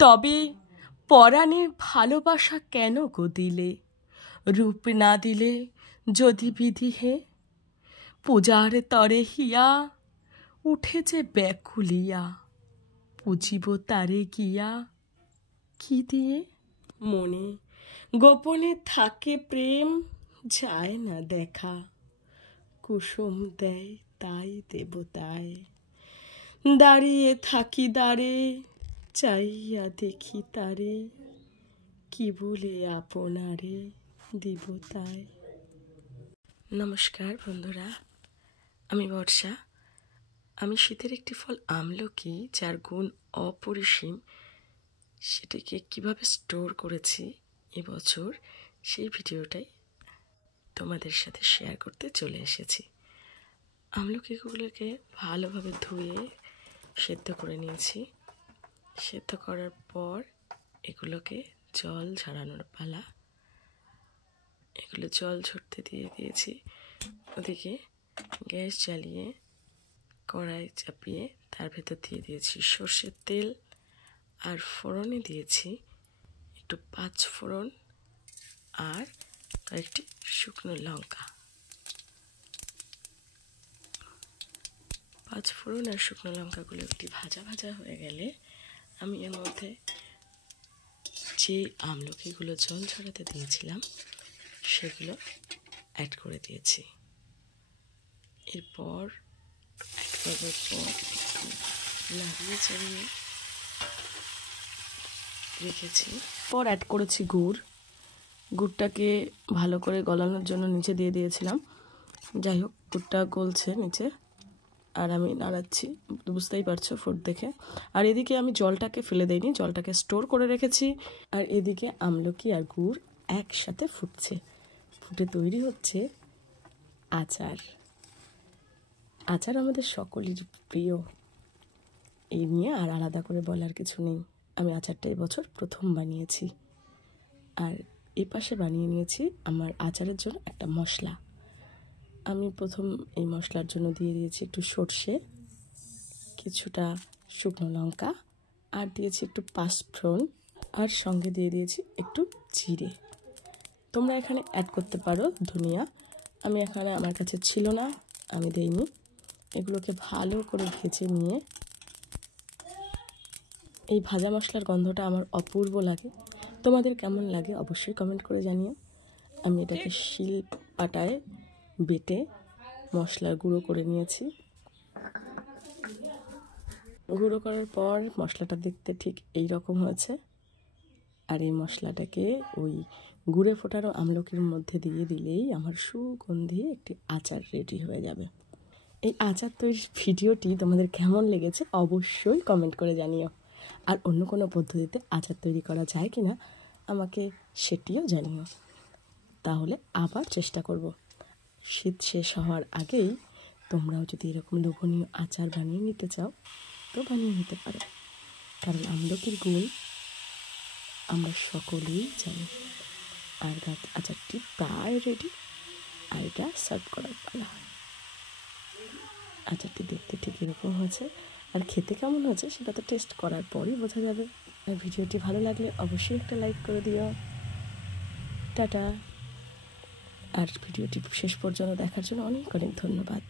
তবে পরাণে ভালোবাসা কেন গো দিলে? রূপ না দিলে যদি বিধি হে, পূজার তরে হিয়া উঠেছে ব্যাকুলিয়া, পুজিব তারে গিয়া কি দিয়ে? মনে গোপনে থাকে প্রেম, যায় না দেখা, কুসুম দেয় তাই দেবতায়। দাঁড়িয়ে থাকি দ্বারে, চাইয়া দেখি তারে, কি বলে আপনারে দিব তাই। নমস্কার বন্ধুরা, আমি বর্ষা। আমি শীতের একটি ফল আমলকি, যার গুণ অপরিসীম, সেটিকে কিভাবে স্টোর করেছি এবছর, সেই ভিডিওটাই তোমাদের সাথে শেয়ার করতে চলে এসেছি। আমলকিগুলোকে ভালোভাবে ধুয়ে সেদ্ধ করে নিয়েছি। সেদ্ধ করার পর এগুলোকে জল ঝরানোর পালা। এগুলো জল ঝরতে দিয়ে দিয়েছি। ওদিকে গ্যাস জ্বালিয়ে কড়াই চাপিয়ে তার ভেতর দিয়ে দিয়েছি সর্ষের তেল, আর ফোড়নে দিয়েছি একটু 5 ফোড়ন আর কয়েকটি শুকনো লঙ্কা। 5 ফোড়ন আর শুকনো লঙ্কাগুলো একটি ভাজা ভাজা হয়ে গেলে আমি এর মধ্যে যে আমলকিগুলো জল ঝরাতে দিয়েছিলাম সেগুলো অ্যাড করে দিয়েছি। এরপর অ্যাড করার পর একটু নাড়িয়ে চাড়িয়ে রেখেছি। পর অ্যাড করেছি গুড়। গুড়টাকে ভালো করে গলানোর জন্য নিচে দিয়ে দিয়েছিলাম। যাই হোক, গুড়টা গলছে নিচে আর আমি নাড়াচ্ছি, বুঝতেই পারছো ফুট দেখে। আর এদিকে আমি জলটাকে ফেলে দেইনি, জলটাকে স্টোর করে রেখেছি। আর এদিকে আমলকি আর গুড় একসাথে ফুটছে, ফুটে তৈরি হচ্ছে আচার। আচার আমাদের সকলের প্রিয়, এই নিয়ে আর আলাদা করে বলার কিছু নেই। আমি আচারটা এবছর প্রথম বানিয়েছি। আর এই পাশে বানিয়ে নিয়েছি আমার আচারের জন্য একটা মশলা। আমি প্রথম এই মশলার জন্য দিয়ে দিয়েছি একটু সর্ষে, কিছুটা শুকনো লঙ্কা, আর দিয়েছি একটু 5 ফোড়ন, আর সঙ্গে দিয়ে দিয়েছি একটু জিরে। তোমরা এখানে অ্যাড করতে পারো ধনিয়া, আমি এখানে আমার কাছে ছিল না, আমি দেইনি। এগুলোকে ভালো করে ভেজে নিয়ে, এই ভাজা মশলার গন্ধটা আমার অপূর্ব লাগে। তোমাদের কেমন লাগে অবশ্যই কমেন্ট করে জানিও। আমি এটাকে শিল পাটায় বেটে মশলা গুঁড়ো করে নিয়েছি। গুঁড়ো করার পর মশলাটা দেখতে ঠিক এই রকম হয়েছে। আর এই মশলাটাকে ওই গুঁড়ে ফোটানো আমলকির মধ্যে দিয়ে দিলেই আমার সুগন্ধি একটি আচার রেডি হয়ে যাবে। এই আচার তৈরির ভিডিওটি তোমাদের কেমন লেগেছে অবশ্যই কমেন্ট করে জানিও। আর অন্য কোনো পদ্ধতিতে আচার তৈরি করা যায় কি না আমাকে সেটিও জানিও, তাহলে আবার চেষ্টা করব। শীত শেষ হওয়ার আগেই তোমরাও যদি এরকম লোভনীয় আচার বানিয়ে নিতে চাও তো বানিয়ে নিতে পারো, কারণ আমলকির গুণ আমরা সকলেই জানি। আর আচারটি প্রায় রেডি, আর এটা সার্ভ করার পালা। আচারটি দেখতে ঠিক এরকম হয়েছে, আর খেতে কেমন হয়েছে সেটা তো টেস্ট করার পরই বোঝা যাবে। আর ভিডিওটি ভালো লাগলে অবশ্যই একটা লাইক করে দিও। টাটা। আর ভিডিওটি শেষ পর্যন্ত দেখার জন্য অনেক অনেক ধন্যবাদ।